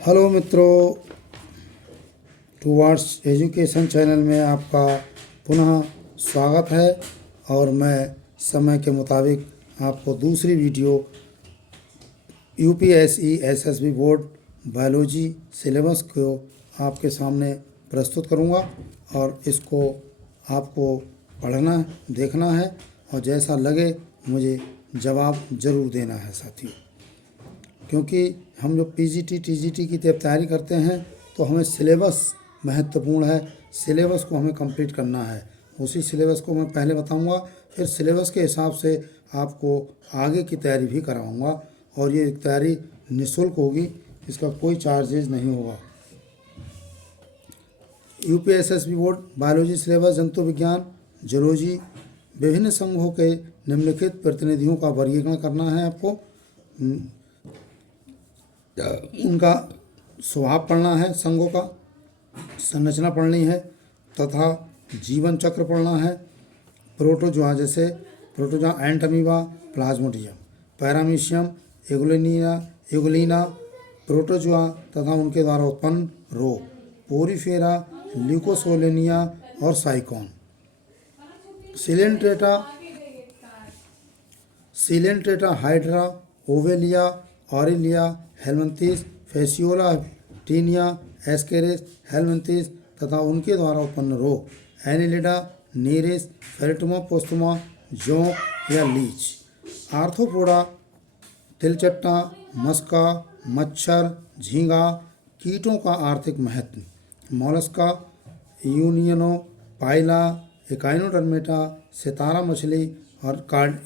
Hello मित्रों, towards education channel में आपका पुनः स्वागत है। और मैं समय के मुताबिक आपको दूसरी video UPSC SSB board biology syllabus को आपके सामने प्रस्तुत करूंगा और इसको आपको पढ़ना देखना है और जैसा लगे मुझे जवाब ज़रूर देना है साथियों। क्योंकि हम जो पीजीटी टीजीटी की तैयारी करते हैं तो हमें सिलेबस महत्वपूर्ण है। सिलेबस को हमें कंप्लीट करना है। उसी सिलेबस को मैं पहले बताऊंगा, फिर सिलेबस के हिसाब से आपको आगे की तैयारी भी कराऊंगा। और ये तैयारी निःशुल्क होगी, इसका कोई चार्जेज नहीं होगा। यूपीएसएसबी बोर्ड बायोलॉजी सिलेबस जंतु विज्ञान जूलॉजी विभिन्न संघों के निम्नलिखित प्रतिनिधियों का वर्गीकरण करना है। आपको उनका स्वभाव पढ़ना है, संघों का संरचना पढ़नी है तथा जीवन चक्र पढ़ना है। प्रोटोजोआ जैसे protozoa entamoeba plasmodium paramecium euglena protozoa तथा उनके द्वारा उत्पन्न रोग पोरीफेरा ल्यूकोसोलेनिया और sycon. Coelenterata hydra obelia aurelia helminthes fasciola taenia ascaris helminthes तथा उनके द्वारा उत्पन्न रोग एनिलिडा नीरिस फेरिटोमा पोस्टुमा जोंक या लीच। आर्थ्रोपोडा तिलचट्टा मस्का मच्छर झींगा कीटों का आर्थिक महत्व मोलस्का यूनियनो पाइला एकाइनोडर्मेटा सितारा मछली और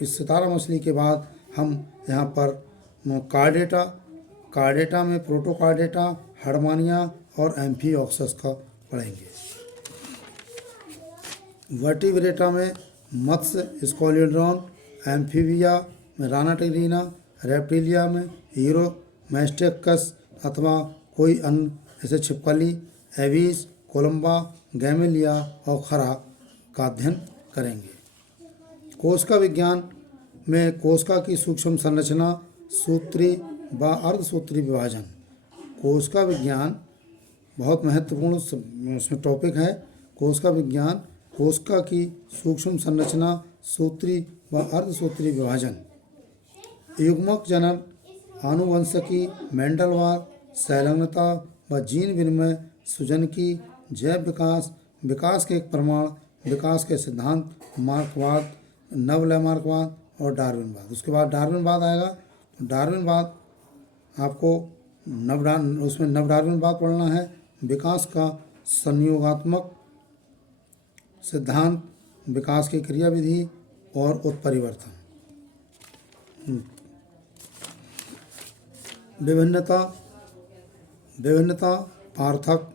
इस सितारा मछली के बाद हम यहाँ पर कार्डेटा में प्रोटोकार्डेटा हर्मानिया और एम्फीऑक्सस का पढ़ेंगे। वर्टिब्रेटा में मत्स्य स्कोलियोड्रॉन, एम्फीबिया में रानाटिग्रीना, रेप्टिलिया में हीरोमेस्टेकस अथवा कोई अन्य जैसे छिपकली, एवीस, कोलंबा, गैमेलिया और खरा का अध्ययन करेंगे। कोशिका विज्ञान में कोशिका की सूक्ष्म संरचना, सूत्री व अर्धसूत्री विभाजन। कोशिका विज्ञान बहुत महत्वपूर्ण उसमें टॉपिक है। कोशिका विज्ञान कोशिका की सूक्ष्म संरचना, सूत्री व अर्धसूत्री विभाजन, युग्मक जनन, आनुवंशिकी, मेंडलवार, संलग्नता व जीन विनिमय, सुजनकी, जैव विकास, विकास के एक प्रमाण, विकास के सिद्धांत, मार्कवाद, नवलैमार्कवाद और डार्विनवाद। उसके बाद डार्विनवाद आएगा। डार्विनवाद आपको उसमें नवडार्विनवाद पढ़ना है। विकास का संयोगात्मक सिद्धांत, विकास की क्रियाविधि और उत्परिवर्तन। विभिन्नता पार्थक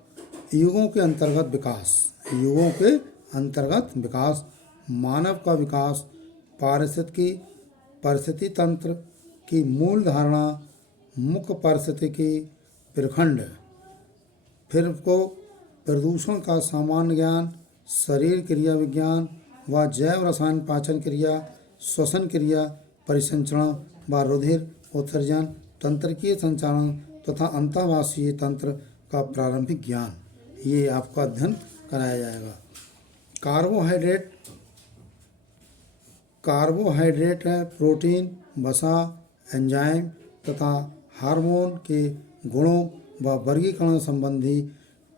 युगों के अंतर्गत विकास, मानव का विकास, पारिस्थितिकी तंत्र की मूल धारणा, मुख्य पारिस्थितिकी प्रखंड, फिर को प्रदूषण का सामान्य ज्ञान, शरीर क्रिया विज्ञान व जैव रसायन, पाचन क्रिया, श्वसन क्रिया, परिसंचरण व रुधिर उत्सर्जन, तंत्रिकीय संचालन तथा अंतःवासीय तंत्र का प्रारंभिक ज्ञान, ये आपका अध्ययन कराया जाएगा। कार्बोहाइड्रेट है प्रोटीन, वसा, एंजाइम तथा हार्मोन के गुणों व वर्गीकरण संबंधी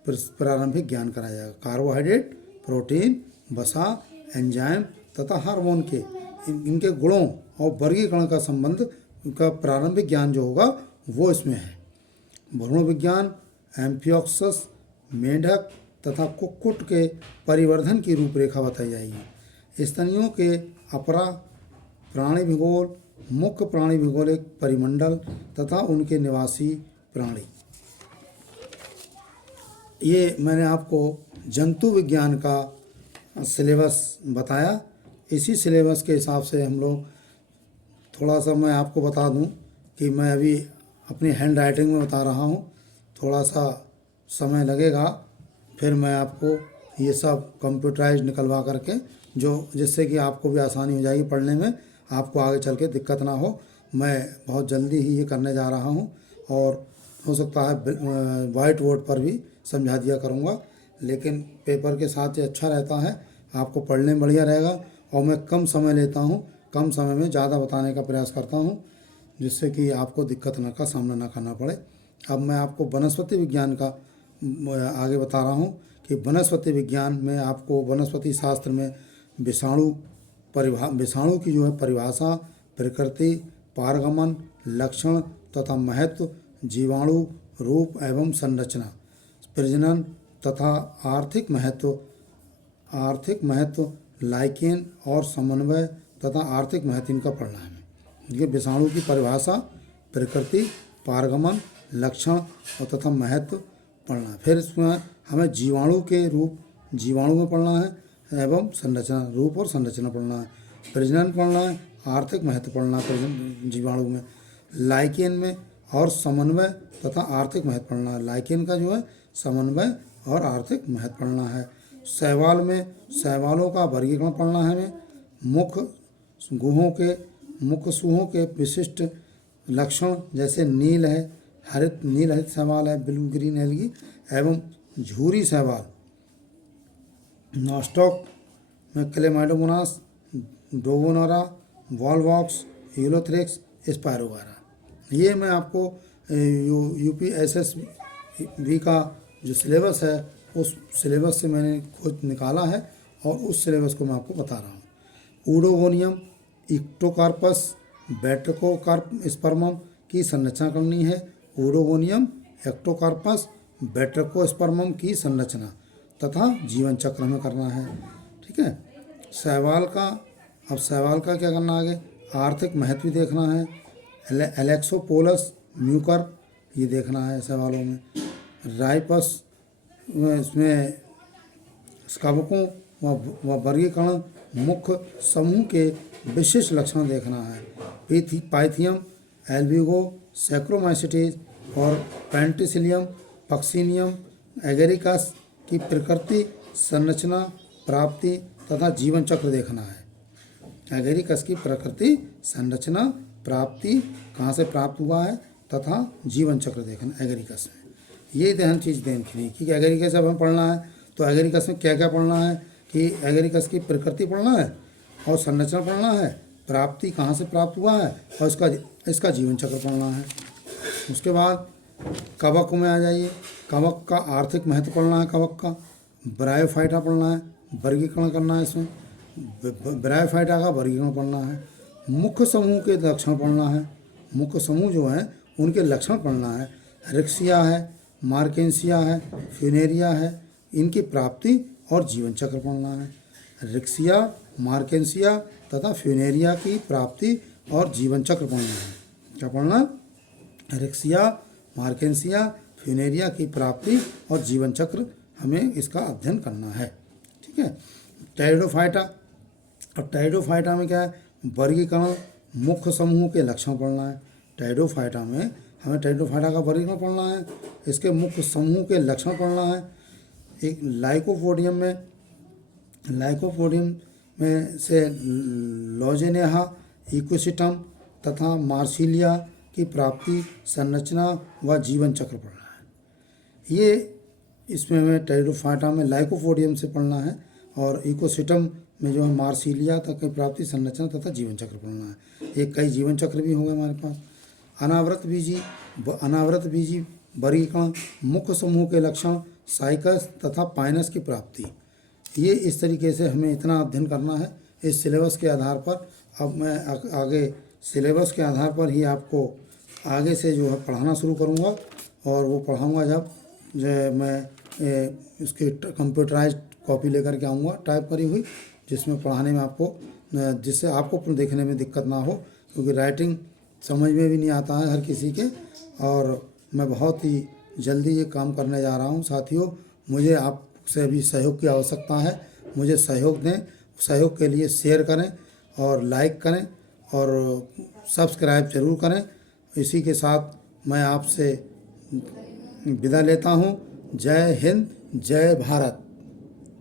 प्रारंभिक ज्ञान कराया जाएगा। कार्बोहाइड्रेट, प्रोटीन, वसा, एंजाइम तथा हार्मोन के इनके गुणों और वर्गीकरण का संबंध का प्रारंभिक ज्ञान जो होगा वो इसमें है। भ्रूण विज्ञान, एम्फिऑक्सस, मेंढक तथा कुक्कुट के परिवर्धन की रूपरेखा बताई जाएगी। स्तनियों के अपरा, प्राणी भूगोल, मुख्य प्राणी भौगोलिक परिमंडल तथा उनके निवासी प्राणी। ये मैंने आपको जंतु विज्ञान का सिलेबस बताया। इसी सिलेबस के हिसाब से हम लोग थोड़ा सा मैं आपको बता दूं कि मैं अभी अपनी हैंड राइटिंग में बता रहा हूं, थोड़ा सा समय लगेगा, फिर मैं आपको ये सब कंप्यूटराइज निकलवा करके जिससे कि आपको भी आसानी हो जाएगी पढ़ने में, आपको आगे चल के दिक्कत ना हो। मैं बहुत जल्दी ही ये करने जा रहा हूँ और हो सकता है वाइट बोर्ड पर भी समझा दिया करूँगा, लेकिन पेपर के साथ ये अच्छा रहता है, आपको पढ़ने में बढ़िया रहेगा। और मैं कम समय लेता हूँ, कम समय में ज़्यादा बताने का प्रयास करता हूँ, जिससे कि आपको दिक्कत का सामना ना करना पड़े। अब मैं आपको वनस्पति विज्ञान का आगे बता रहा हूँ कि वनस्पति विज्ञान में आपको वनस्पति शास्त्र में विषाणु की जो है परिभाषा, प्रकृति, पारगमन, लक्षण तथा महत्व, जीवाणु, रूप एवं संरचना, प्रजनन तथा आर्थिक महत्व, लाइकेन और समन्वय तथा आर्थिक महत्व इनका पढ़ना है। ये विषाणु की परिभाषा, प्रकृति, पारगमन, लक्षण और तथा महत्व पढ़ना है। फिर इसमें हमें जीवाणु में पढ़ना है एवं संरचना, रूप और संरचना पढ़ना है। प्रजनन पढ़ना है, आर्थिक महत्व पढ़ना है जीवाणु में, लाइकेन में और समन्वय तथा आर्थिक महत्व पढ़ना है। लाइकेन का जो है समन्वय और आर्थिक महत्व पढ़ना है। शैवाल में शैवालों का वर्गीकरण पढ़ना है हमें। मुख्य सूहों के विशिष्ट लक्षण जैसे नील हरित शैवाल है, ब्लू ग्रीन एल्गी एवं झूरी शैवाल, नॉस्टॉक में क्लेमाइडोमोनास, डोगोनोरा, वॉलवॉक्स, यूलोथ्रिक्स, स्पायरोगारा। ये मैं आपको UPSSB का जो सिलेबस है उस सिलेबस से मैंने खोज निकाला है और उस सिलेबस को मैं आपको बता रहा हूँ। ऊडोगोनियम, इक्टोकार्पस, बैट्रिकोकार्प स्पर्मम की संरचना करनी है। ऊडोगोनियम, एक्टोकार्पस, बैट्रिकोस्पर्मम की संरचना तथा जीवन चक्र में करना है। ठीक है। शैवाल का क्या करना आगे, आर्थिक महत्व भी देखना है। एलेक्सोपोलस म्यूकर ये देखना है शैवालों में। राइपस इसमें स्कवकों व वर्गीकरण, मुख्य समूह के विशिष्ट लक्षण देखना है। पाइथियम, एल्बिगो, सैक्रोमाइसिटीज और पेंटिसिलियम, पक्सीनियम, एगेरिकस की प्रकृति, संरचना, प्राप्ति तथा जीवन चक्र देखना है। एगेरिकस की प्रकृति, संरचना, प्राप्ति, कहाँ से प्राप्त हुआ है तथा जीवन चक्र देखना एगेरिकस में। ये ध्यान चीज़ देखनी कि एगेरिकस जब हम पढ़ना है तो एगेरिकस में क्या क्या पढ़ना है कि एगेरिकस की प्रकृति पढ़ना है और संरचना पढ़ना है, प्राप्ति कहाँ से प्राप्त हुआ है और इसका जीवन चक्र पढ़ना है। उसके बाद कवक में आ जाइए। कवक का आर्थिक महत्व पढ़ना है। कवक का ब्रायोफाइटा पढ़ना है, वर्गीकरण करना है। इसमें ब्रायोफाइटा का वर्गीकरण पढ़ना है। मुख्य समूह के लक्षण पढ़ना है। मुख्य समूह जो है उनके लक्षण पढ़ना है। रिक्सिया है, मार्केंसिया है, फ्यूनेरिया है, इनकी प्राप्ति और जीवन चक्र पढ़ना है। रिक्सिया, मार्केंसिया तथा फ्यूनेरिया की प्राप्ति और जीवन चक्र पढ़ना है। क्या पढ़ना? रिक्सिया, मार्केंसिया, फ्यूनेरिया की प्राप्ति और जीवन चक्र हमें इसका अध्ययन करना है। ठीक है। टेरिडोफाइटा। अब टेरिडोफाइटा में क्या है, वर्गीकरण, मुख्य समूह के लक्षण पढ़ना है। टेरिडोफाइटा में हमें टेरिडोफाइटा का वर्गीकरण पढ़ना है, इसके मुख्य समूह के लक्षण पढ़ना है। एक लाइकोपोडियम में से लॉजेनेहा, इक्विसिटम तथा मार्सिलिया की प्राप्ति, संरचना व जीवन चक्र पढ़ना है। ये इसमें हमें टेरिडोफाइटा में लाइकोपोडियम से पढ़ना है और इकोसिटम में जो है मार्सिलिया तक की प्राप्ति, संरचना तथा जीवन चक्र पढ़ना है। एक कई जीवन चक्र भी होंगे हमारे पास। अनावृत बीजी वर्गीकरण, मुख्य समूह के लक्षण, साइकस तथा पाइनस की प्राप्ति। ये इस तरीके से हमें इतना अध्ययन करना है इस सिलेबस के आधार पर। अब मैं आगे सिलेबस के आधार पर ही आपको आगे से जो है पढ़ाना शुरू करूँगा और वो पढ़ाऊँगा जब मैं इसकी कंप्यूटराइज्ड कॉपी लेकर के आऊँगा टाइप करी हुई, जिसमें पढ़ाने में जिससे आपको देखने में दिक्कत ना हो, क्योंकि राइटिंग समझ में भी नहीं आता है हर किसी के। और मैं बहुत ही जल्दी ये काम करने जा रहा हूँ। साथियों, मुझे आपसे भी सहयोग की आवश्यकता है। मुझे सहयोग दें। सहयोग के लिए शेयर करें और लाइक करें और सब्सक्राइब जरूर करें। इसी के साथ मैं आपसे विदा लेता हूँ। जय हिंद, जय भारत।